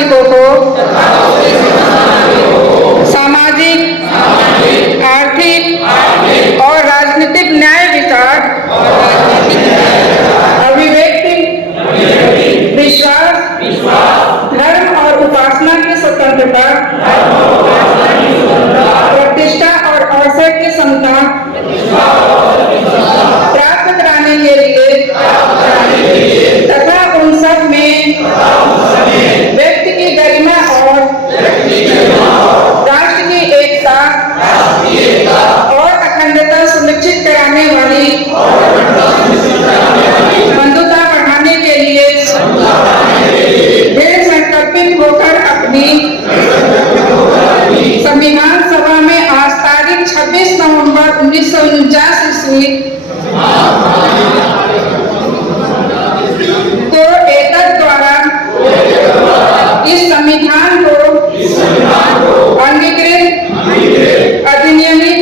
नागरिकों को सामाजिक, आर्थिक और राजनीतिक न्याय विचार, अभिव्यक्ति, विश्वास, धर्म और उपासना की स्वतंत्रता, प्रतिष्ठा और अवसर की समता प्राप्त कराने के लिए तथा उन सब में व्यक्ति की गरिमा और राष्ट्र की एकता और अखंडता सुनिश्चित कराने वाली बंधुता बढ़ाने के लिए दृढ़ संकल्पित होकर अपनी संविधान सभा में आज तारीख 26 नवंबर 1949 ईस्वी को एतद द्वारा इस संविधान को अंगीकृत, अधिनियमित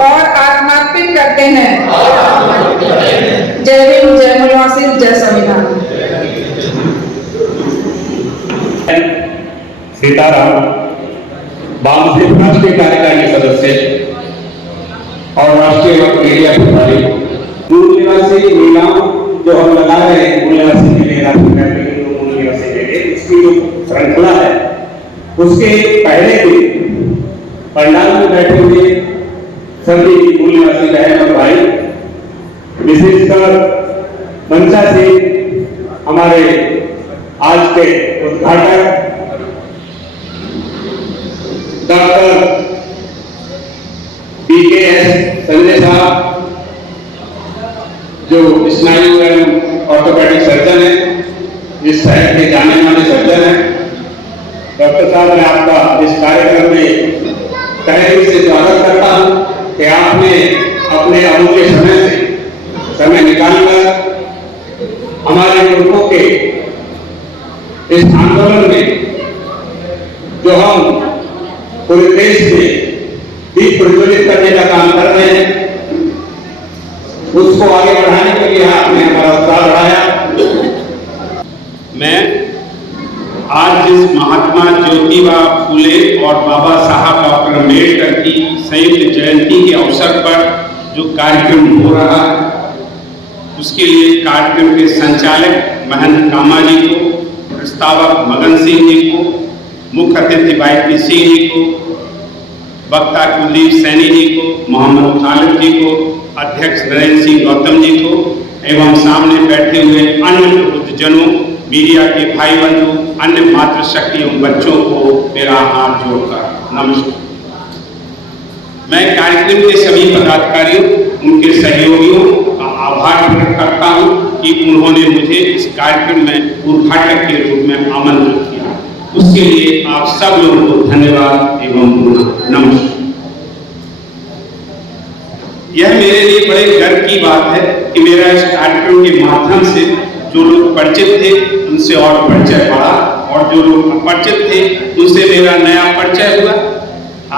और आत्मार्पित करते हैं। जय भीम, जय मूलवासी, जय संविधान। सीताराम वामसिक राष्ट्रीय कार्यकारिणी सदस्य और राष्ट्रीय मीडिया प्रभारी। मूल निवासी महिलाओं जो हम लगा रहे हैं, मूल निवासी के लिए राष्ट्रीय मूल निवासी के लिए इसकी जो श्रृंखला है, उसके पहले दिन पंडाल में बैठे हुए सभी मूल निवासी बहन और भाई, विशेषकर मंचा से हमारे आज के उद्घाटक डॉक्टर BKS संजय साहब, जो स्नायु एवं ऑर्थोपेडिक सर्जन है, इस शहर के जाने माने सर्जन है। डॉक्टर साहब, मैं आपका इस कार्यक्रम में तहे दिल से स्वागत करता हूं कि आपने अपने अमूल्य समय निकालकर हमारे युवकों के इस आंदोलन में जो हम पूरे देश में दीप प्रज्वलित करने का काम कर रहे हैं, उसको आगे बढ़ाने के लिए आपने हमारा उत्साह बढ़ाया। मैं आज जिस महात्मा ज्योतिबा फूले और बाबा साहब डॉक्टर अम्बेडकर की संयुक्त जयंती के अवसर पर जो कार्यक्रम हो रहा है, उसके लिए कार्यक्रम के संचालक महंत कामा जी को, प्रस्तावक मगन सिंह जी को, मुख्य अतिथि वाईपी सिंह जी को, वक्ता कुलदीप सैनी जी को, मोहम्मद खालिद जी को, अध्यक्ष नरेंद्र सिंह गौतम जी को एवं सामने बैठे हुए अन्य प्रबुद्धजनों, मीडिया के भाई बंधु, अन्य मातृशक्ति एवं बच्चों को मेरा हाथ जोड़कर नमस्कार। मैं कार्यक्रम के सभी पदाधिकारियों, उनके सहयोगियों का आभार प्रकट करता हूं कि उन्होंने मुझे इस कार्यक्रम में उद्घाटक के रूप में आमंत्रित किया। उसके लिए आप सब लोगों को धन्यवाद एवं नमस्कार। यह मेरे लिए बड़े गर्व की बात है कि मेरा इस कार्यक्रम के माध्यम से जो लोग परिचित थे उनसे और परिचय बढ़ा, और जो लोग अपरिचित थे उनसे मेरा नया परिचय हुआ।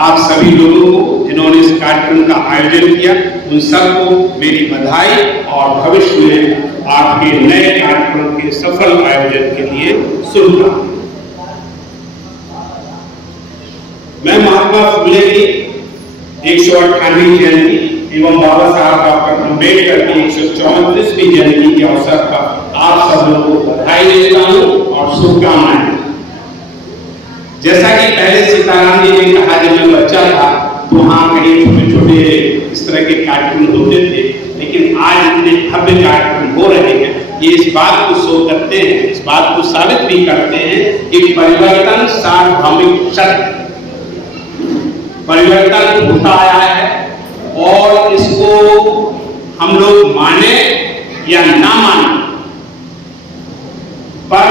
आप सभी लोगों को जिन्होंने इस कार्यक्रम का आयोजन किया, उन सबको मेरी बधाई और भविष्य में आपके नए कार्यक्रम के सफल आयोजन के लिए शुभकामनाएं। मैं महात्मा फूले की 158वीं जयंती एवं बाबा साहब डॉक्टर अम्बेडकर की 134वीं जयंती के अवसर पर आप सब लोगों को बधाई देता हूं और शुभकामनाएं। जैसा कि पहले सीताराम जी ने कहा, जब मैं बच्चा था तो वहां कहीं छोटे छोटे इस तरह के कार्यक्रम होते थे, लेकिन आज इतने भव्य कार्यक्रम हो रहे हैं। ये इस बात को शो करते हैं, इस बात को साबित भी करते हैं कि परिवर्तन सार्वभौमिक सत्य, परिवर्तन होता आया है और इसको हम लोग माने या ना माने, पर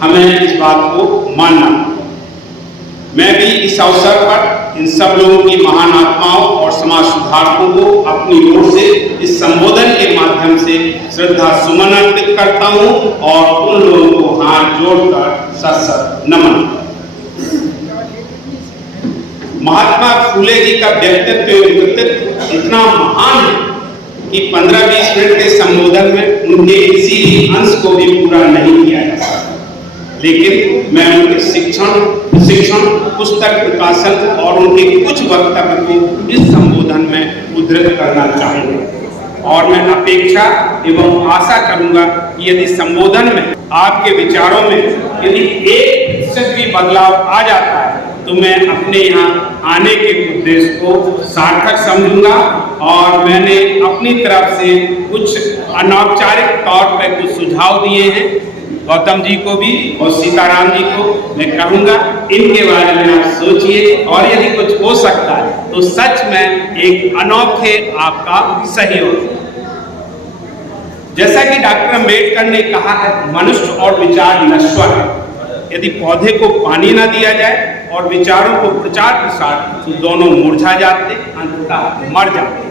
हमें इस बात को मानना। मैं भी इस अवसर पर इन सब लोगों की महान आत्माओं और समाज सुधारकों को अपनी ओर से इस संबोधन के माध्यम से श्रद्धा सुमन अर्पित करता हूं और उन लोगों को हाथ जोड़कर सत नमन। महात्मा फूले जी का व्यक्तित्व एवं कृतित्व इतना महान है कि 15-20 मिनट के संबोधन में उनके किसी भी अंश को भी पूरा नहीं किया जा सकता। लेकिन मैं उनके शिक्षण, प्रशिक्षण, पुस्तक प्रकाशन और उनके कुछ वक्तव्य को इस संबोधन में उद्धृत करना चाहूँगा। और मैं अपेक्षा एवं आशा करूँगा कि यदि संबोधन में आपके विचारों में यदि 1% भी बदलाव आ जाता है तो मैं अपने यहाँ आने के उद्देश्य को सार्थक समझूंगा। और मैंने अपनी तरफ से कुछ अनौपचारिक तौर पर कुछ सुझाव दिए हैं गौतम जी को भी और सीताराम जी को। मैं कहूँगा इनके बारे में आप सोचिए और यदि कुछ हो सकता है तो सच में एक अनोखे आपका सहयोग। जैसा कि डॉक्टर अम्बेडकर ने कहा है, मनुष्य और विचार नश्वर है। यदि पौधे को पानी ना दिया जाए और विचारों को प्रचार प्रसार तो दोनों मुरझा जाते, अंततः मर जाते।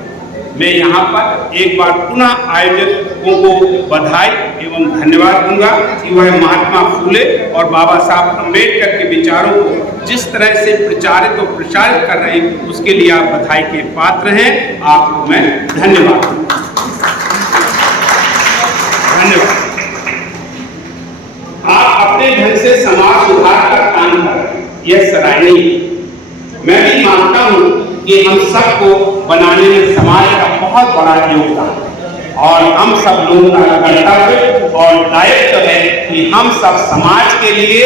मैं यहाँ पर एक बार पुनः आयोजकों को बधाई एवं धन्यवाद दूंगा कि वह महात्मा फूले और बाबा साहब अम्बेडकर के विचारों को जिस तरह से प्रचारित और प्रसारित कर रहे हैं उसके लिए आप बधाई के पात्र हैं। आपको मैं धन्यवाद दूंगा। धन्यवाद। आप अपने ढंग से समाज सुधार का काम कर रहे हैं, यह सराहनीय। मैं भी मानता हूं कि हम सबको बनाने में समाज का बहुत बड़ा योगदान है और हम सब लोगों का कर्तव्य और दायित्व है कि हम सब समाज के लिए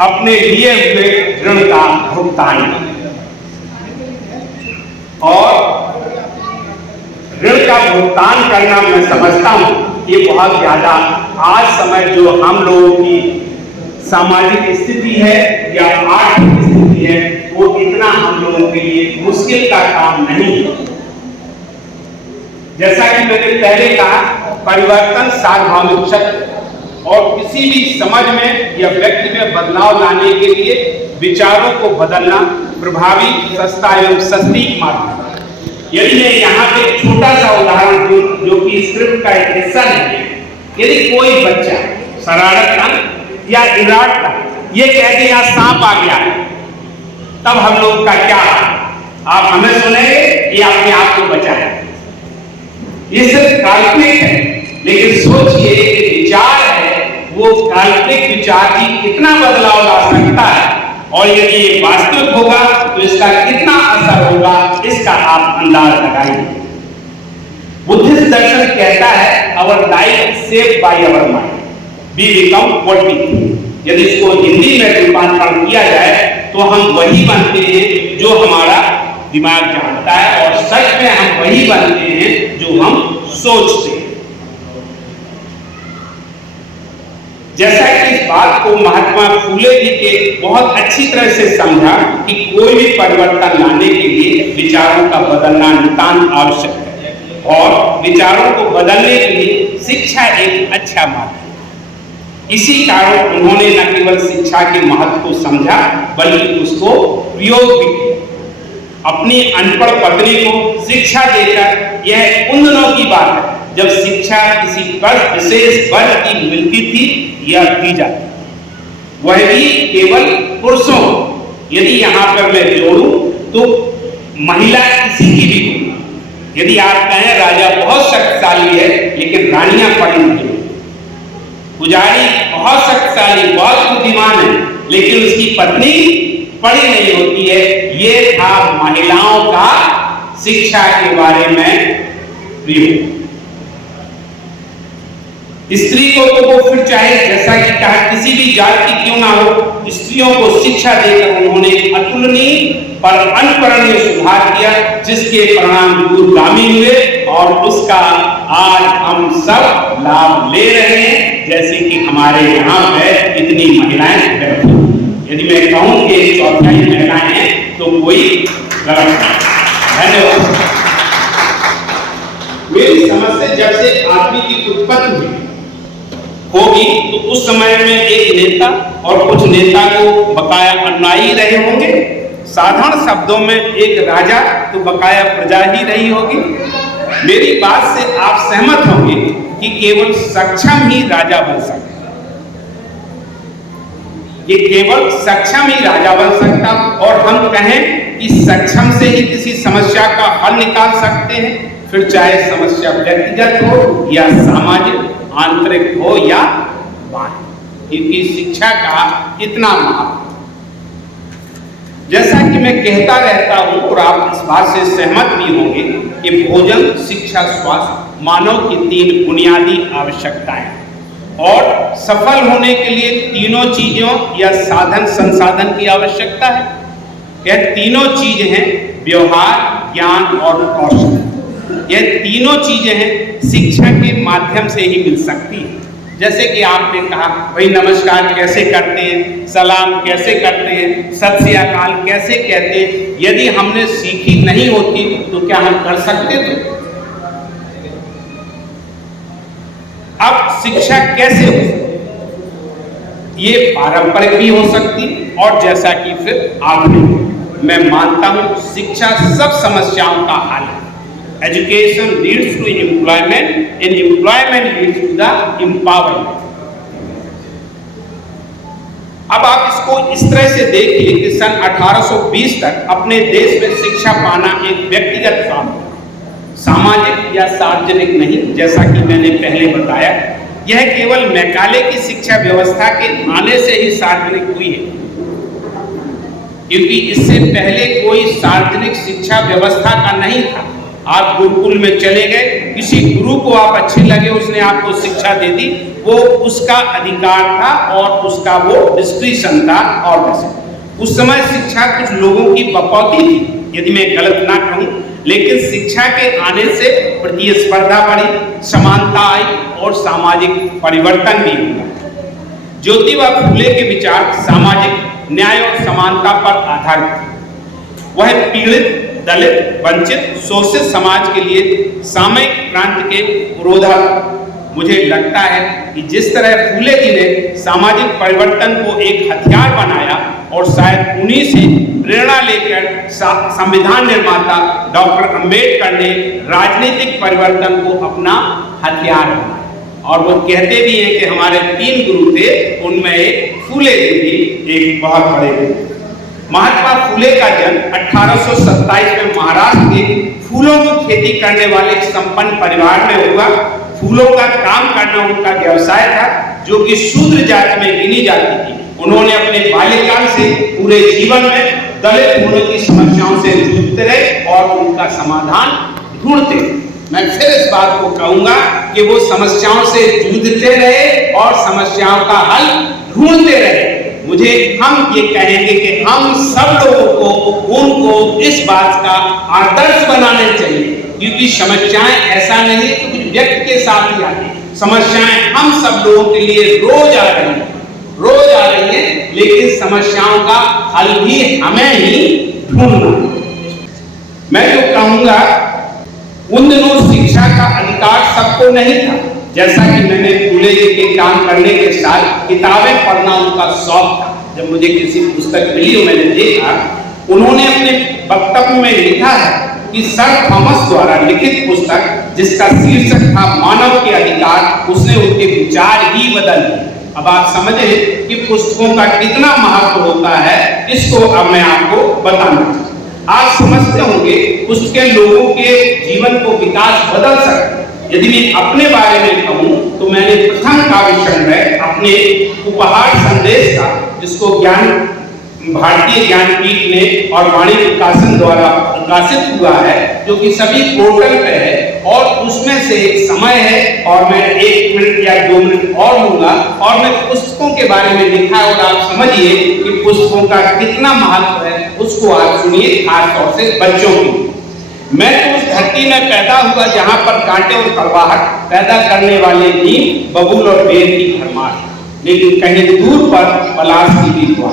अपने लिए हुए ऋण का भुगतान करें। और ऋण का भुगतान करना मैं समझता हूं ये बहुत ज्यादा आज समय जो हम लोगों की सामाजिक स्थिति है या आर्थिक स्थिति है वो इतना हम लोगों के लिए मुश्किल का काम नहीं है। जैसा कि मैंने पहले कहा, परिवर्तन सार्वभौमिक शक्ति और किसी भी समझ में या व्यक्ति में बदलाव लाने के लिए विचारों को बदलना प्रभावी, सस्ता एवं सटीक मार्ग है। यदि मैं यहाँ पे एक छोटा सा उदाहरण दूं जो कि स्क्रिप्ट का एक हिस्सा नहीं है, यदि कोई बच्चा शरारत या इरादा ये कह के यहाँ सांप आ गया तब हम लोग का क्या? आप हमें सुनेंगे ये अपने आप को बचाए। ये सिर्फ काल्पनिक है, लेकिन सोचिए कि विचार है वो काल्पनिक विचार की कितना बदलाव ला सकता है और यदि ये वास्तविक होगा तो इसका कितना असर होगा इसका आप अंदाज लगाइए। बुद्धिस्ट दर्शन कहता है our life saved by our mind, we become what we think. यदि इसको हिंदी में रूपांतरण किया जाए तो हम वही बनते हैं जो हमारा दिमाग जानता है और सच में हम वही बनते हैं जो हम सोचते हैं। जैसा कि इस बात को महात्मा फूले जी के बहुत अच्छी तरह से समझा कि कोई भी परिवर्तन लाने के लिए विचारों का बदलना नितांत आवश्यक है और विचारों को बदलने के लिए शिक्षा एक अच्छा मार्ग है। इसी कारण उन्होंने न केवल शिक्षा के महत्व को समझा बल्कि उसको प्रयोग भी किया। अपनी अनपढ़ पत्नी को शिक्षा देकर, यह उन दिनों की बात है जब शिक्षा किसी विशेष वर्ग की मिलती थी या दी जाती, वह भी केवल पुरुषों। यदि यहाँ पर मैं जोड़ूं तो महिला किसी की भी हो। यदि आप कहें राजा बहुत शक्तिशाली है लेकिन रानियां पढ़ी नहीं, पुजारी बहुत शक्तिशाली बहुत बुद्धिमान है लेकिन उसकी पत्नी पढ़ी नहीं होती है। ये था महिलाओं का शिक्षा के बारे में प्रयोग। स्त्री को तो वो फिर चाहे जैसा कि कहा किसी भी जाति की क्यों ना हो, स्त्रियों को शिक्षा देकर उन्होंने अतुलनीय पर अनुकरणीय सुधार किया जिसके परिणाम दूरगामी हुए और उसका आज हम सब लाभ ले रहे हैं। जैसे कि हमारे यहाँ पे इतनी महिलाएं बैठी, यदि मैं कहूँ कि 1/4 महिलाएं हैं तो कोई गलत नहीं। धन्यवाद। मेरी समझ से जब से आदमी की उत्पत्ति हुई होगी तो उस समय में एक नेता और कुछ नेता को बकाया अनुयायी रहे होंगे। साधारण शब्दों में एक राजा तो बकाया प्रजा ही रही होगी। मेरी बात से आप सहमत होंगे कि केवल सक्षम ही राजा बन सकता, ये केवल सक्षम ही राजा बन सकता। और हम कहें कि सक्षम से ही किसी समस्या का हल निकाल सकते हैं, फिर चाहे समस्या व्यक्तिगत हो या सामाजिक, आंतरिक हो या बाह्य। क्योंकि शिक्षा का इतना महत्व। जैसा कि मैं कहता रहता हूं और आप इस बात से सहमत भी होंगे कि भोजन, शिक्षा, स्वास्थ्य मानव की 3 बुनियादी आवश्यकताएं हैं और सफल होने के लिए तीनों चीजों या साधन संसाधन की आवश्यकता है। यह तीनों चीज हैं व्यवहार, ज्ञान और कौशल। यह तीनों चीजें हैं शिक्षा के माध्यम से ही मिल सकती है। जैसे कि आपने कहा भाई नमस्कार कैसे करते हैं, सलाम कैसे करते हैं, सत श्री अकाल कैसे कहते हैं, यदि हमने सीखी नहीं होती तो क्या हम कर सकते थे? अब शिक्षा कैसे हो सकती? ये पारंपरिक भी हो सकती और जैसा कि फिर आधुनिक। मैं मानता हूं शिक्षा सब समस्याओं का हल है। Education leads to employment and employment leads to the empowerment. अब आप इसको इस तरह से देखिए कि सन 1820 तक अपने देश में शिक्षा पाना एक व्यक्तिगत काम है, सामाजिक या सार्वजनिक नहीं। जैसा कि मैंने पहले बताया, यह केवल मैकाले की शिक्षा व्यवस्था के आने से ही सार्वजनिक हुई है, क्योंकि इससे पहले कोई सार्वजनिक शिक्षा व्यवस्था का नहीं था। आप गुरुकुल में चले गए, किसी गुरु को आप अच्छे लगे, उसने आपको शिक्षा दे दी, वो उसका अधिकार था और उसका वो डिस्क्रिप्शन था। और वैसे उस समय शिक्षा कुछ लोगों की बपौती थी, यदि मैं गलत ना कहूं, लेकिन शिक्षा के आने से प्रतिस्पर्धा बढ़ी, समानता आई और सामाजिक परिवर्तन भी हुआ। ज्योतिबा फूले के विचार सामाजिक न्याय और समानता पर आधारित थे। वह पीड़ित, दलित, वंचित, शोषित समाज के लिए सामयिक क्रांति के पुरोधा। मुझे लगता है कि जिस तरह फूले जी ने सामाजिक परिवर्तन को एक हथियार बनाया और शायद उन्हीं से प्रेरणा लेकर संविधान निर्माता डॉक्टर अंबेडकर ने राजनीतिक परिवर्तन को अपना हथियार बनाया। और वो कहते भी हैं कि हमारे 3 गुरु थे, उनमें एक फूले जी भी एक बहुत बड़े गुरु। महात्मा फूले का जन्म 1827 में महाराष्ट्र के फूलों की खेती करने वाले एक संपन्न परिवार में हुआ। फूलों का काम करना उनका व्यवसाय था, जो कि शूद्र जाति में गिनी जाती थी। उन्होंने अपने बाल्यकाल से पूरे जीवन में दलित होने की समस्याओं से जूझते रहे और उनका समाधान ढूंढते। मैं फिर इस बात को कहूंगा कि वो समस्याओं से जूझते रहे और समस्याओं का हल ढूंढते रहे। मुझे हम ये कहेंगे कि हम सब लोगों को उनको इस बात का आदर्श बनाने चाहिए, क्योंकि समस्याएं ऐसा नहीं कि कुछ व्यक्ति के साथ ही आती, समस्याएं हम सब लोगों के लिए रोज आ रही हैं, लेकिन समस्याओं का हल भी हमें ही ढूंढना। मैं जो कहूंगा, उन दिनों शिक्षा का अधिकार सबको नहीं था। जैसा कि मैंने फूले जी के काम करने के साथ किताबें पढ़ना उनका शौक था। जब मुझे किसी पुस्तक मिली और मैंने देखा, उन्होंने अपने वक्तव्य में लिखा है कि सर थॉमस द्वारा लिखित पुस्तक जिसका शीर्षक था मानव के अधिकार, उसने उनके विचार ही बदल दिए। अब आप समझे कि पुस्तकों का कितना महत्व होता है, इसको अब मैं आपको बताना चाहूँगा। आप समझते होंगे पुस्तकें लोगों के जीवन को विकास बदल सकती। यदि मैं अपने बारे में कहूं तो मैंने प्रथम काव्य संग्रह अपने उपहार संदेश का, जिसको भारतीय ज्ञानपीठ में और वाणी प्रकाशन द्वारा प्रकाशित हुआ है, जो कि सभी पोर्टल पे है, और उसमें से एक समय है और मैं 1 मिनट या 2 मिनट और लूंगा और मैं पुस्तकों के बारे में लिखा और आप समझिए कि पुस्तकों का कितना महत्व है, उसको आप सुनिए, खासतौर से बच्चों की। मैं तो उस धरती में पैदा हुआ जहां पर कांटे और कड़वाहट पैदा करने वाले नीम, बबूल और बेर की भरमार, लेकिन कहीं दूर पर पलाश की भी दुआ।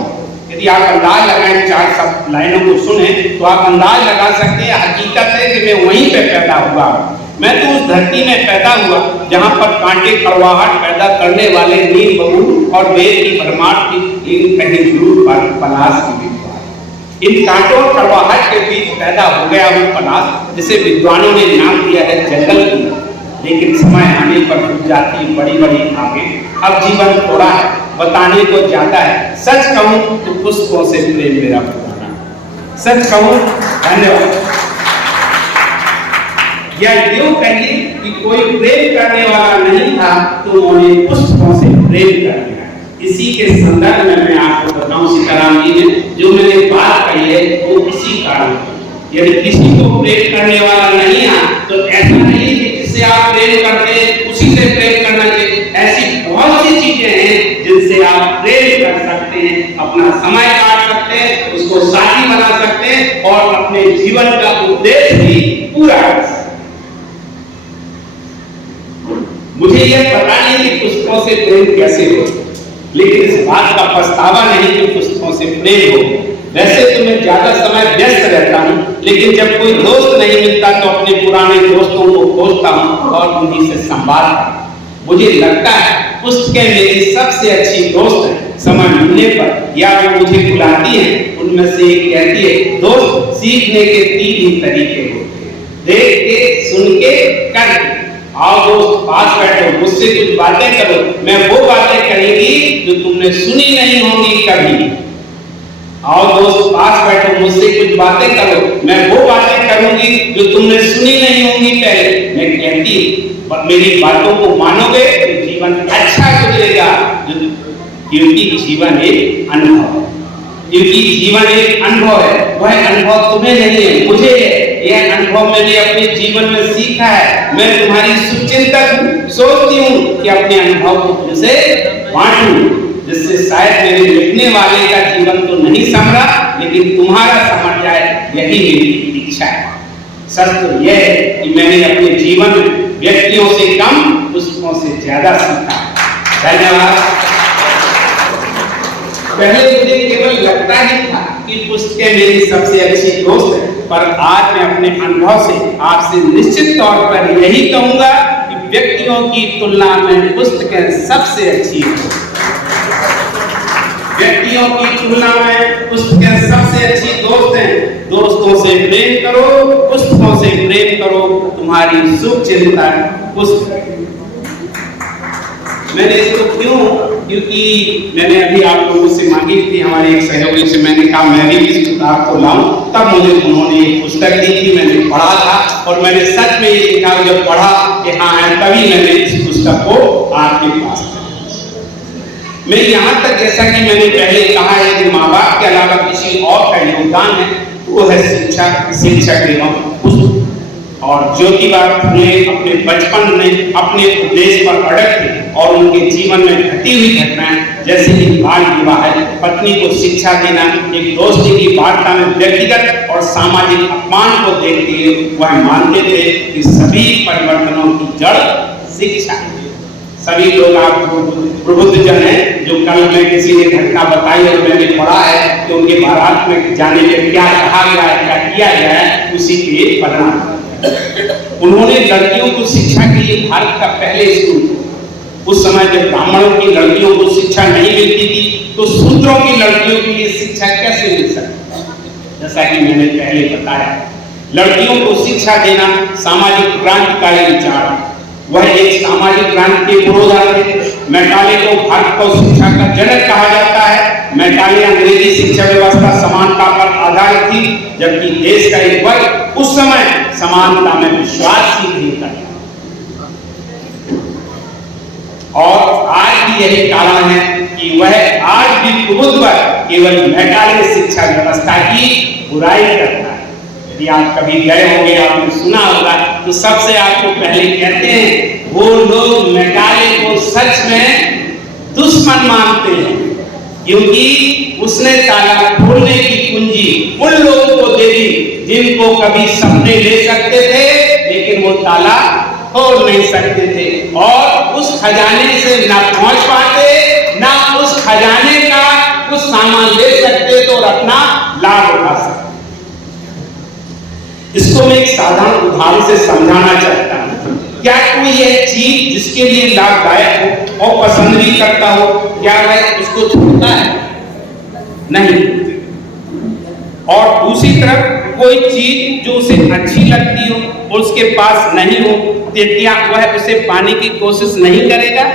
यदि आप अंदाज लगाएं, 4 सब लाइनों को सुने तो आप अंदाज लगा सकते हैं, हकीकत है कि मैं वहीं पे पैदा हुआ। मैं तो उस धरती में पैदा हुआ जहां पर कांटे कड़वाहट पैदा करने वाले नीम, बबूल और बेर की भरमार थी, लेकिन कहीं दूर पर पलाश की भी। इन कांटों और कड़वाहट के बीच पैदा हो गया वो पलाश, जिसे विद्वानों ने नाम दिया है जंगल की। लेकिन समय आने पर रुक जाती बड़ी बड़ी आगे। अब जीवन थोड़ा है, बताने को ज्यादा है। सच कहूं तो पुस्तकों से प्रेम मेरा पुराना, सच कहूं। धन्यवाद। या यूं कहिए कि कोई प्रेम करने वाला नहीं था तो उन्होंने पुस्तकों से प्रेम कर दिया। इसी के संदर्भ में मैं आपको बताऊं, सीताराम जी ने जो मैंने बात कही है वो इसी कारण है। यदि किसी को प्रेम करने वाला नहीं है तो ऐसा नहीं कि जिससे आप प्रेम करते हैं उसी से प्रेम करना चाहिए। ऐसी बहुत सी चीजें हैं जिनसे आप प्रेम कर सकते हैं, अपना समय काट सकते हैं, उसको साथी बना सकते हैं और अपने जीवन का उद्देश्य भी पूरा कर सकते हैं। मुझे यह पता नहीं कि पुस्तकों से प्रेम कैसे हो, लेकिन इस बात का पछतावा नहीं कि पुस्तकों से प्रेम हो। वैसे तो मैं ज्यादा समय व्यस्त रहता हूँ, लेकिन जब कोई दोस्त नहीं मिलता तो अपने पुराने दोस्तों को खोजता हूँ और उन्हीं से संवाद करता हूँ। मुझे लगता है पुस्तकें मेरी सबसे अच्छी दोस्त है। समय मिलने पर या वो मुझे बुलाती है, उनमें से एक कहती है, दोस्त सीखने के 3 ही तरीके होते हैं, देख के, सुन के, कर के। आओ दोस्त पास बैठो, मुझसे कुछ बातें करो, मैं वो बातें करेंगी जो तुमने सुनी नहीं होंगी कभी। आओ दोस्त पास बैठो, मुझसे कुछ बातें करो, मैं वो बातें करूंगी जो तुमने सुनी नहीं होंगी पहले। मैं कहती मेरी बातों को मानोगे तो जीवन अच्छा गुजरेगा, क्योंकि जीवन एक अनुभव है। क्योंकि जीवन एक अनुभव है, वह अनुभव तुम्हें नहीं है, मुझे है। यह अनुभव मैंने अपने जीवन में सीखा है। मैं तुम्हारी शुभचिंतक सोचती हूँ कि अपने अनुभव को तुमसे बांटूं, जिससे शायद मेरे लिखने वाले का जीवन तो नहीं संभला, लेकिन तुम्हारा समझ जाए, यही मेरी इच्छा है। सच तो यह है कि मैंने अपने जीवन में व्यक्तियों से कम, पुस्तकों से ज्यादा सीखा। धन्यवाद। पहले मुझे केवल लगता ही था कि पुस्तकें मेरी सबसे अच्छी दोस्त है, पर आज मैं अपने अनुभव से आपसे निश्चित तौर पर यही कहूंगा कि व्यक्तियों की तुलना में पुस्तकें सबसे अच्छी हैं। व्यक्तियों की तुलना में पुस्तकें सबसे अच्छी दोस्त हैं। दोस्तों से प्रेम करो, पुस्तकों से प्रेम करो, तुम्हारी शुभ चिंता पुस्तक। मैंने इसको क्यों, क्योंकि मैंने अभी आप लोगों से मांगी थी, हमारे एक सहयोगी से मैंने कहा मैं भी इस किताब को लाऊं, तब मुझे उन्होंने एक पुस्तक दी थी, मैंने पढ़ा था और मैंने सच में ये देखा, जब पढ़ा कि हाँ है, तभी मैंने इस पुस्तक को आपके पास। मैं यहाँ तक, जैसा कि मैंने पहले कहा है कि माँ बाप के अलावा किसी और का योगदान है, वो है शिक्षा, शिक्षक एवं पुस्तक। और ज्योतिबा फुले अपने बचपन में अपने उद्देश्य पर अड़ग थे और उनके जीवन में घटी हुई घटनाएं, जैसे कि बाल विवाह, पत्नी को शिक्षा देना, एक दोस्ती की वार्ता में व्यक्तिगत और सामाजिक अपमान को देखते हुए वह मानते थे कि सभी परिवर्तनों की जड़ शिक्षा है। सभी लोग आप प्रबुद्ध जन हैं, जो कल में किसी ने घटना बताई और मैंने पढ़ा है कि उनके बारात में जाने में क्या कहा गया है, क्या किया गया है, उसी के परिणाम। उन्होंने लड़कियों को शिक्षा के लिए भारत का पहले स्कूल, उस समय जब ब्राह्मणों की लड़कियों को शिक्षा नहीं मिलती थी तो शूद्रों की लड़कियों के लिए शिक्षा कैसे मिल सकती? जैसा कि मैंने पहले बताया, लड़कियों को शिक्षा देना सामाजिक क्रांतिकारी विचार। वह एक सामाजिक क्रांति के पुरोधा थे। मैकाले को भारत को शिक्षा का जनक कहा जाता है। मैकाले अंग्रेजी शिक्षा व्यवस्था समानता पर आधारित थी, जबकि देश का एक वर्ग उस समय समानता में विश्वास ही नहीं करता। और आज भी यही कारण है कि वह आज भी प्रबुद्ध वर्ग केवल मैकाले शिक्षा व्यवस्था की बुराई करता है। यदि आप कभी गए होंगे, आपने सुना होगा, तो सबसे आपको पहले कहते हैं वो लोग मैकाले को सच में दुश्मन मानते हैं, क्योंकि उसने ताला खोलने की कुंजी उन लोगों को दे दी जिनको कभी सपने ले सकते थे, लेकिन वो ताला खोल नहीं सकते थे और उस खजाने से ना पहुंच पाते, ना उस खजाने का कुछ सामान ले सकते तो और अपना लाभ उठा सकते। इसको मैं एक साधारण उदाहरण से समझाना चाहता हूं। क्या कोई यह चीज जिसके लिए लाभदायक हो और पसंद भी करता हो, क्या वह उसको छोड़ता है? नहीं। और दूसरी तरफ कोई चीज जो उसे अच्छी लगती हो और उसके पास नहीं हो, तो क्या वह उसे पाने की कोशिश नहीं करेगा?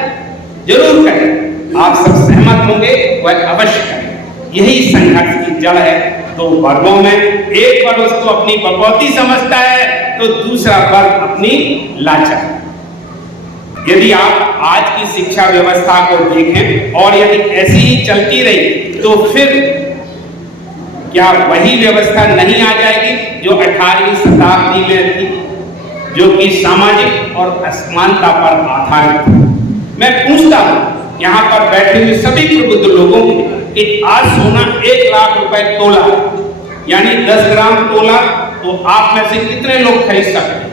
जरूर करेगा। आप सब सहमत होंगे, वह अवश्य करेगा। यही संघर्ष की जड़ है दो वर्गों में। एक वर्ग उसको अपनी बकौती समझता है तो दूसरा वर्ग अपनी लाचारी। यदि आप आज की शिक्षा व्यवस्था को देखें और यदि ऐसी ही चलती रही तो फिर क्या वही व्यवस्था नहीं आ जाएगी जो 18वीं शताब्दी में थी, जो कि सामाजिक और असमानता पर आधारित थी। मैं पूछता हूं यहां पर बैठे हुए सभी प्रबुद्ध लोगों को कि आज सोना 1 लाख रुपए तोला, यानी 10 ग्राम तोला, तो आप में से कितने लोग खरीद सकते हैं?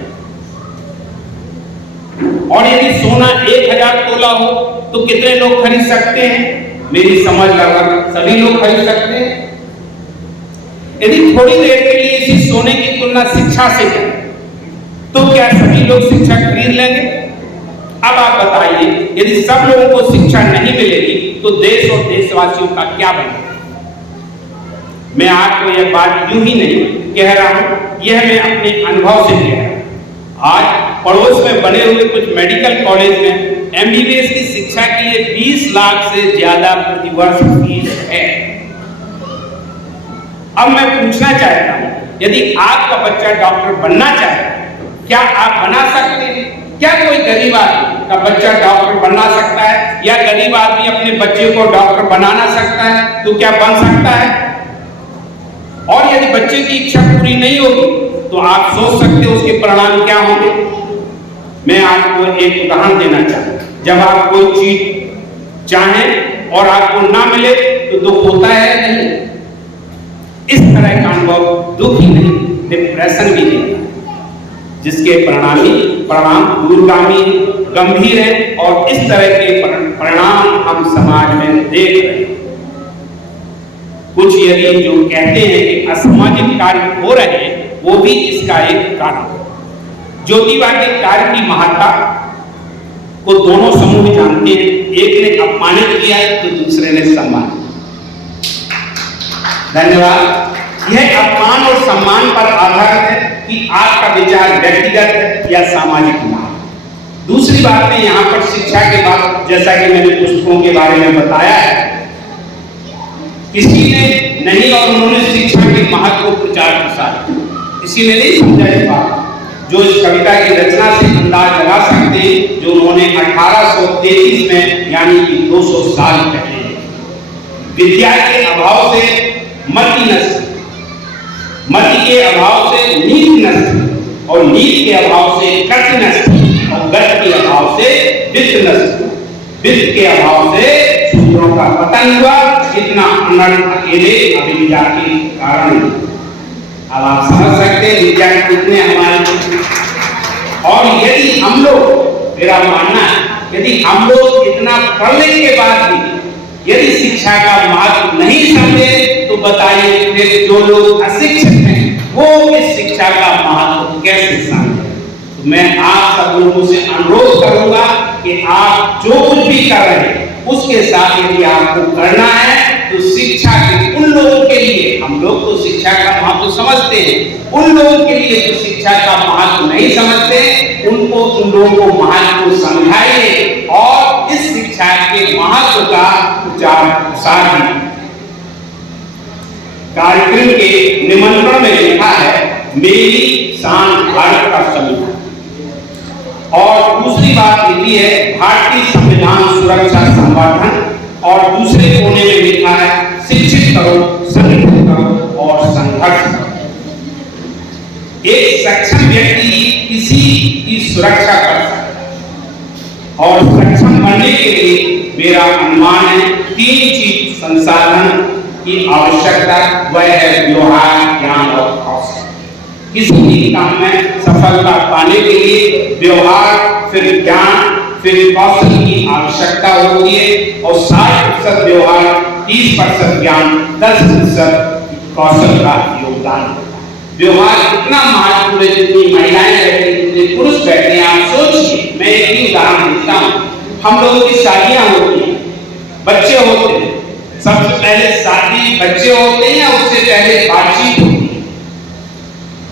और यदि सोना 1000 तोला हो तो कितने लोग खरीद सकते हैं? मेरी समझ लगभग सभी लोग खरीद सकते हैं। यदि थोड़ी देर के लिए इसी सोने की तुलना शिक्षा से करें तो क्या सभी लोग शिक्षा खरीद लेंगे? अब आप बताइए, यदि सब लोगों को शिक्षा नहीं मिलेगी तो देश और देशवासियों का क्या बनेगा? मैं आपको यह बात यूं ही नहीं कह रहा हूं, यह मैं अपने अनुभव से कह रहा हूं। आज पड़ोस में बने हुए कुछ मेडिकल कॉलेज में एमबीबीएस की शिक्षा के लिए 20 लाख से ज्यादा प्रतिवर्ष फीस है। अब मैं पूछना चाहता हूं, यदि आपका बच्चा डॉक्टर बनना चाहता है, क्या आप बना सकते हैं? क्या कोई गरीब आदमी का बच्चा डॉक्टर बना सकता है? या गरीब आदमी अपने बच्चे को डॉक्टर बनाना सकता है? तो क्या बन सकता है? और यदि बच्चे की इच्छा पूरी नहीं होगी तो आप सोच सकते हो उसके परिणाम क्या होंगे। मैं आपको एक उदाहरण देना चाहता हूं। जब आप कोई चीज चाहें और आपको ना मिले तो दुख होता है नहीं? इस तरह का अनुभव दुख ही नहीं, डिप्रेशन भी नहीं, जिसके परिणाम दूरगामी, गंभीर है। और इस तरह के परिणाम हम समाज में देख रहे हैं। कुछ यदि जो कहते हैं कि असामाजिक कार्य हो रहे हैं, वो भी इसका एक कारण है। ज्योतिबा के कार्य की महत्ता को दोनों समूह जानते हैं। एक ने अपमानित किया तो दूसरे ने सम्मान। धन्यवाद। यह अपमान और सम्मान पर आधारित है कि आपका विचार व्यक्तिगत है या सामाजिक है। दूसरी बात है, यहाँ पर शिक्षा के बाद, जैसा कि मैंने पुस्तकों के बारे में बताया है, किसी ने नहीं और उन्होंने शिक्षा के महत्व को प्रचार प्रसार किया। किसी ने नहीं समझा इस बात, जो इस कविता की रचना से अंदाज लगा सकते हैं, जो उन्होंने 1833 में, यानी कि 200 साल पहले, विद्या के अभाव से मति नष्ट, मति के अभाव से नीति नष्ट, और नीति के अभाव से गति नष्ट, और गति के अभाव से वित्त नष्ट, वित्त के अभाव से सूत्रों का पतन हुआ। इतना अनर्थ अकेले अविद्या के कारण। अब आप समझ सकते हैं विद्या कितने हमारे। और यदि हम लोग, मेरा मानना है, यदि हम लोग इतना पढ़ने के बाद भी यदि शिक्षा का महत्व नहीं समझे तो बताइए फिर जो लोग अशिक्षित हैं वो इस शिक्षा का महत्व कैसे समझे। तो मैं आप सब लोगों से अनुरोध करूंगा कि आप जो कुछ भी कर रहे हैं उसके साथ यदि आपको करना है तो शिक्षा के उन लोगों के लिए, हम लोग तो शिक्षा का महत्व समझते हैं, उन लोगों के लिए जो शिक्षा का महत्व नहीं समझते उनको, उन लोगों को महत्व समझाइए और इस शिक्षा के महत्व का प्रचार प्रसार कीजिए। कार्यक्रम के निमंत्रण में लिखा है मेरी शान भारत का संविधान, और दूसरी बात लिखी है भारतीय संविधान सुरक्षा संवर्धन, और दूसरे कोने में लिखा है शिक्षित करो, संगठित करो और संघर्ष करो। एक सक्षम व्यक्ति किसी की सुरक्षा कर सकता है, और सक्षम बनने के लिए मेरा अनुमान है 3 चीज संसाधन की आवश्यकता, वह है व्यवहार, ज्ञान और कौशल। किसी भी काम में सफलता पाने के लिए व्यवहार, फिर ज्ञान, फिर कौशल की आवश्यकता होती है। और 60% व्यवहार, 30% ज्ञान, 10% कौशल का योगदान होता है। व्यवहार इतना महत्वपूर्ण है, जितनी महिलाएं बैठी, जितने पुरुष बैठे हैं, आप सोचिए। मैं एक ही उदाहरण देता हूँ। हम लोगों की शादियां होती हैं, बच्चे होते हैं, सबसे पहले शादी बच्चे होते हैं या उससे पहले बातचीत होती है।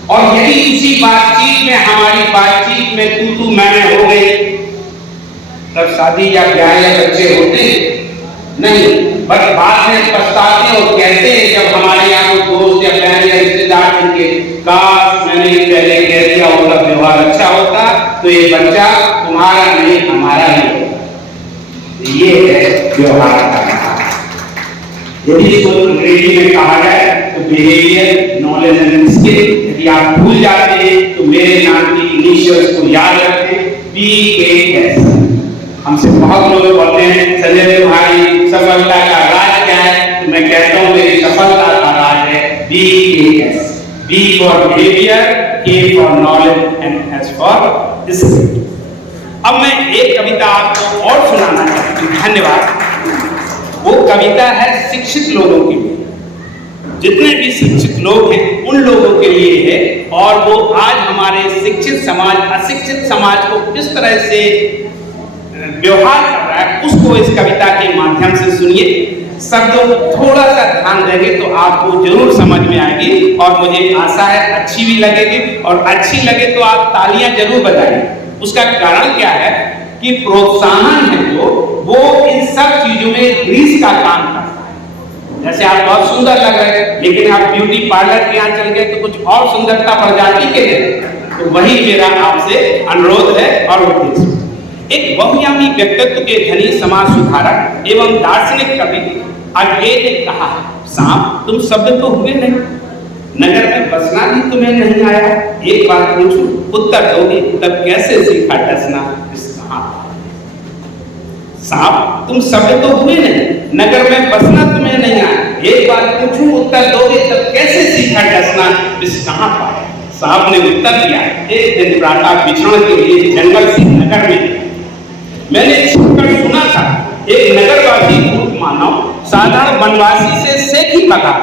और यदि इसी बातचीत में, हमारी बातचीत में तू मैं हो गई, तब शादी या ब्याह या बच्चे होते हैं नहीं। बस बाद में पछताते हैं और कहते हैं, जब हमारे यहाँ दोस्त या बहन या रिश्तेदार मिलके, काश मैंने पहले कह दिया होता, व्यवहार अच्छा होता तो ये बच्चा तुम्हारा नहीं हमारा ही होगा। ये है व्यवहार का। यदि इसको अंग्रेजी में कहा जाए तो बिहेवियर, नॉलेज एंड स्किल। यदि आप भूल जाते हैं तो मेरे नाम की इनिशियल्स को याद रखें, BKS। हमसे बहुत लोग बोलते हैं संजय देव भाई सफलता का राज क्या है, तो मैं कहता हूं मेरी सफलता का राज है BKS। B for behaviour, K for knowledge and S for skill. अब मैं एक कविता आपको और सुनाना चाहता हूं। धन्यवाद। वो कविता है शिक्षित लोगों के लिए। जितने भी शिक्षित लोग हैं उन लोगों के लिए है, और वो आज हमारे शिक्षित समाज अशिक्षित समाज को किस तरह से व्यवहार कर रहा है उसको इस कविता के माध्यम से सुनिए। शब्दों को थोड़ा सा ध्यान देंगे तो आपको जरूर समझ में आएगी, और मुझे आशा है अच्छी भी लगेगी, और अच्छी लगे तो आप तालियां जरूर बजाएंगे। उसका कारण क्या है कि प्रोत्साहन है जो वो इन सब चीजों में ग्रीस का काम करता है। जैसे आप बहुत सुंदर लग रहे हैं, लेकिन आप ब्यूटी पार्लर के यहाँ चल गए तो कुछ और सुंदरता बढ़ जाती के लिए। तो वही मेरा आपसे अनुरोध है और उद्देश्य। एक बहुआयामी व्यक्तित्व के धनी समाज सुधारक एवं दार्शनिक कवि अज्ञे ने कहा, सांप तुम सभ्य तो हुए नहीं, नगर में बसना भी तुम्हें नहीं आया, एक बार पूछूं उत्तर दोगे तब कैसे सीखा डसना इस कहां। सांप तुम सभ्य तो हुए नहीं, नगर में बसना तुम्हें नहीं आया, एक बार पूछूं उत्तर दोगे तब कैसे सीखा डसना इस कहां पाया। सांप ने उत्तर दिया, एक दिन प्रातः विचरण के लिए जंगल से नगर में मैंने छिपकर सुना था, एक नगरवासी मूर्ख मानव साधारण वनवासी से सेठी पका।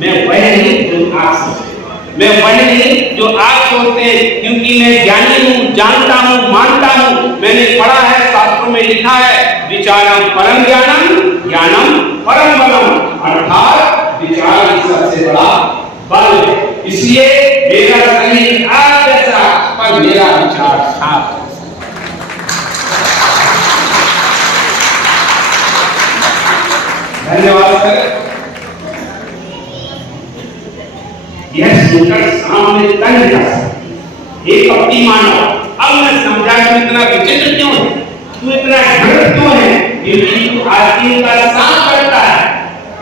मैं वह नहीं जो आप सोचते, मैं वह नहीं जो आप सोचते हैं, क्योंकि मैं ज्ञानी हूँ, जानता हूँ, मानता हूँ। मैंने पढ़ा है, शास्त्रों में लिखा है, विचारम परम ज्ञानम, ज्ञानम परम बलम, अर्थात विचार ही सबसे बड़ा बल है। इसलिए मेरा शरीर आग जैसा, पर मेरा विचार साफ जैसा। धन्यवाद सर। यह सुनकर सामने तंग जा एक अपनी मानव। अब मैं समझा कि इतना विचित्र क्यों है, तू इतना झगड़ क्यों है, क्योंकि तू आदमी का साथ करता है,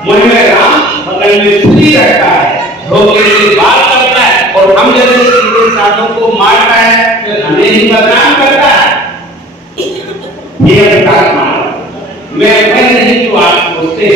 मुझ में राम बगल में स्त्री रखता है, धोखे से बात करता है, और हम जैसे सीधे साधों को मारता है, फिर हमें ही बदनाम करता है। ये अज्ञात मानव, मैं वह नहीं जो आप सोचते।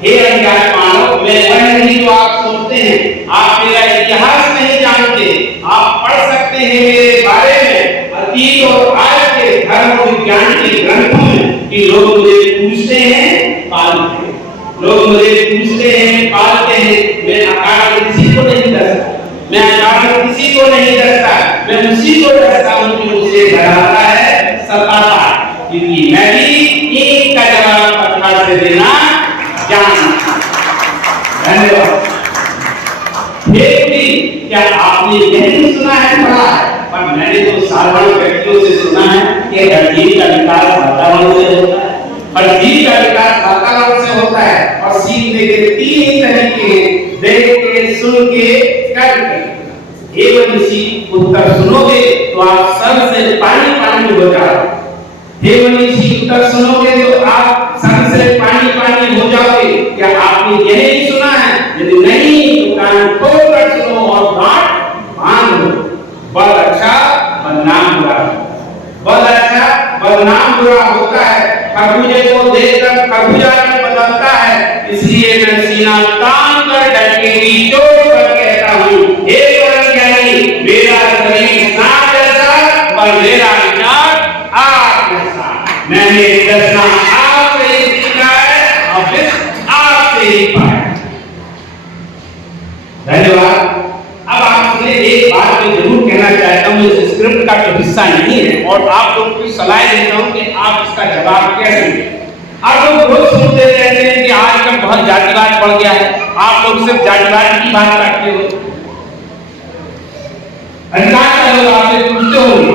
हे अज्ञात मानव, मैं वह नहीं जो आप सोचते हैं। आप मेरा इतिहास नहीं जानते। आप पढ़ सकते हैं मेरे बारे में अतीत और आज के धर्म और विज्ञान के ग्रंथों में कि लोग मुझे पूछते हैं, पालते हैं, लोग मुझे पूछते हैं, पालते हैं। मैं अकारण किसी को नहीं डरता, मैं अकारण किसी को नहीं डरता, मैं उसी को डरता हूँ जो मुझे डराता है, सताता है, क्योंकि मैं भी एक का जवाब पत्थर से देना जानता। धन्यवाद। क्या आपने यही सुना है, पढ़ा है, पर मैंने तो साधारण व्यक्तियों से सुना है कि जीव का विकास वातावरण से होता है, और जीव का विकास वातावरण से होता है, और सीखने के तीन ही तरीके हैं, देख के, सुन के, करके। एवं इसी उत्तर सुनोगे तो आप सर से पानी पानी हो जाओगे। एवं इसी उत्तर सुनोगे तो आप सर से पानी पानी हो जाओगे। क्या आपने यही सुना है? यदि नहीं तो कान खोलकर सुनो और गांठ बांध लो। बल अच्छा बदनाम बुरा, बल अच्छा बदनाम बुरा होता है। खरबूजे को देखकर खरबूजा में बदलता है, इसलिए मैं सीना तान कर डंके जोड़ कर कहता हूँ, हे परमज्ञानी, मेरा शरीर सांप जैसा, पर मेरा विचार आग जैसा। मैंने दर्शन आपसे ही सीखा है और फिर आपसे ही पाया। धन्यवाद। अब आपसे एक बात मैं जरूर कहना चाहता हूँ, इस स्क्रिप्ट का तो हिस्सा नहीं है, और आप लोगों को सलाह देता हूँ कि आप इसका जवाब कैसे दें। आप लोग रोज सुनते रहते हैं कि आजकल बहुत जातिवाद बढ़ गया है, आप लोग सिर्फ जातिवाद की बात करते हो। अधिकांश लोग आपसे पूछते होंगे,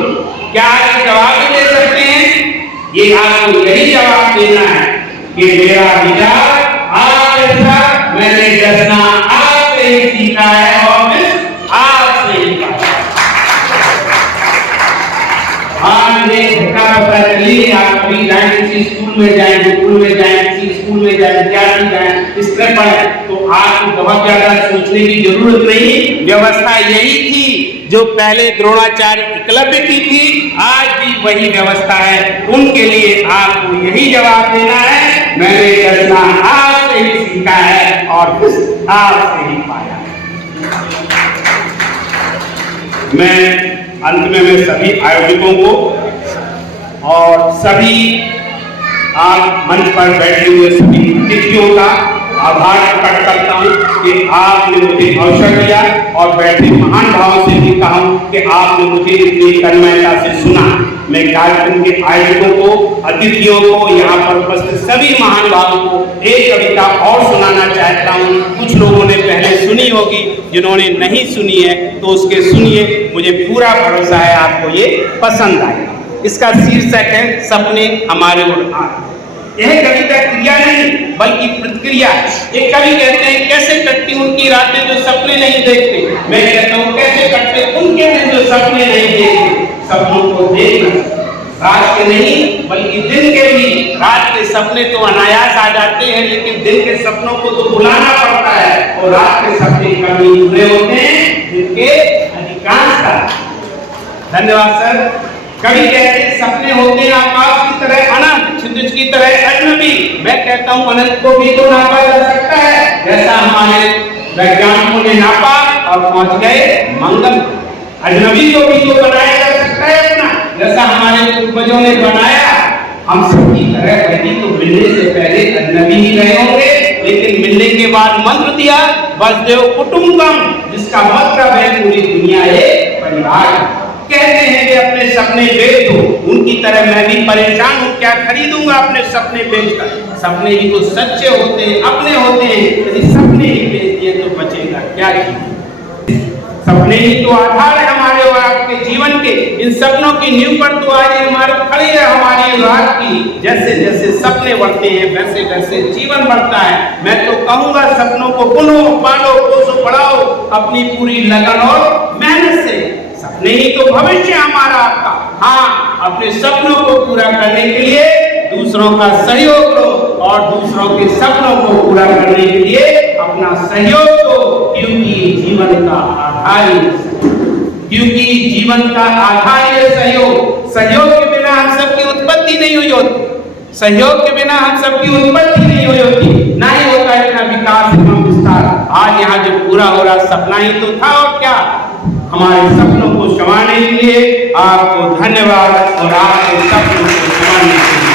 क्या आप जवाब भी दे सकते हैं? ये आपको यही जवाब देना है कि मेरा विचार आप जैसा, मैंने डरना आपसे ही सीखा है और फिर आपसे ही पाया। में जाएं, स्कूल में जाएं, किसी स्कूल में जाएं, विद्यार्थी जाएं, इस तरह पढ़ें, तो आपको बहुत ज्यादा सोचने की जरूरत नहीं। व्यवस्था यही थी जो पहले द्रोणाचार्य एकलव्य की थी, आज भी वही व्यवस्था है। उनके लिए आपको यही जवाब देना है, मैंने डरना आपसे ही सीखा है और आपसे ही पाया। मैं अंत में सभी आयोजकों को और सभी आप मंच पर बैठे हुए सभी अतिथियों का आभार प्रकट करता हूं कि आपने मुझे अवसर दिया और बैठे महान भाव से भी कहा कि आपने मुझे इतनी तन्मयता से सुना। मैं कार्यक्रम के आयोजकों को, अतिथियों को, यहाँ पर उपस्थित सभी महान भावों को एक कविता और सुनाना चाहता हूँ। कुछ लोगों ने पहले सुनी होगी, जिन्होंने नहीं सुनी है तो उसके सुनिए, मुझे पूरा भरोसा है आपको ये पसंद आएगा। इसका शीर्षक है सपने हमारे ओर आए। यह कविता क्रिया नहीं बल्कि प्रतिक्रिया है। एक कवि कहते हैं कैसे कटती उनकी रातें जो सपने नहीं देखते, मैं कहता हूँ कैसे कटते उनके दिन जो सपने नहीं देखते। सपनों को देखना, रात के नहीं बल्कि दिन के भी। रात के सपने तो अनायास आ जाते हैं, लेकिन दिन के सपनों को तो बुलाना पड़ता है, और रात के सपने कभी पूरे होते हैं दिन के अधिकांश का। धन्यवाद सर। कवि कहते हैं सपने होते हैं आकाश की तरह अनंत, क्षितिज की तरह अजनबी। मैं कहता हूँ अनंत को भी तो नापा जा सकता है, जैसा हमारे वैज्ञानिकों ने नापा और पहुंच गए मंगल। अजनबी को भी तो बनाया जा सकता है अपना, जैसा हमारे पूर्वजों ने बनाया। हम सबकी तरह वही तो मिलने से पहले अजनबी ही रहे होंगे, लेकिन मिलने के बाद मंत्र दिया वसुदेव कुटुंबकम, जिसका मतलब है पूरी दुनिया एक परिवार। कहते हैं कि अपने सपने बेच दो, उनकी तरह मैं भी परेशान हूँ, क्या खरीदूंगा अपने सपने बेचकर। सपने ही तो सच्चे होते हैं, अपने होते हैं, यदि सपने ही बेच दिए तो बचेगा क्या चीज। सपने ही तो आधार है हमारे और आपके जीवन के। इन सपनों की नींव पर तो आज इमारत खड़ी है हमारी रात की। जैसे जैसे सपने बढ़ते हैं वैसे वैसे जीवन बढ़ता है। मैं तो कहूँगा सपनों को बुनो, पालो, पोसो, बढ़ाओ अपनी पूरी लगन और मेहनत से। सपने ही तो भविष्य हमारा आपका। हाँ, अपने सपनों को पूरा करने के लिए दूसरों का सहयोग करो और दूसरों के सपनों को पूरा करने के लिए अपना सहयोग दो, क्योंकि जीवन का आधार है सहयोग। सहयोग के बिना हम सबकी उत्पत्ति नहीं हुई होती, सहयोग के बिना हम सबकी उत्पत्ति नहीं हुई होती, ना ही होता इतना विकास एवं विस्तार। आज यहाँ जो पूरा हो रहा सपना ही तो था, और क्या। हमारे सपनों को संवारने के लिए आपको धन्यवाद और आपके सपनों को संवारने के लिए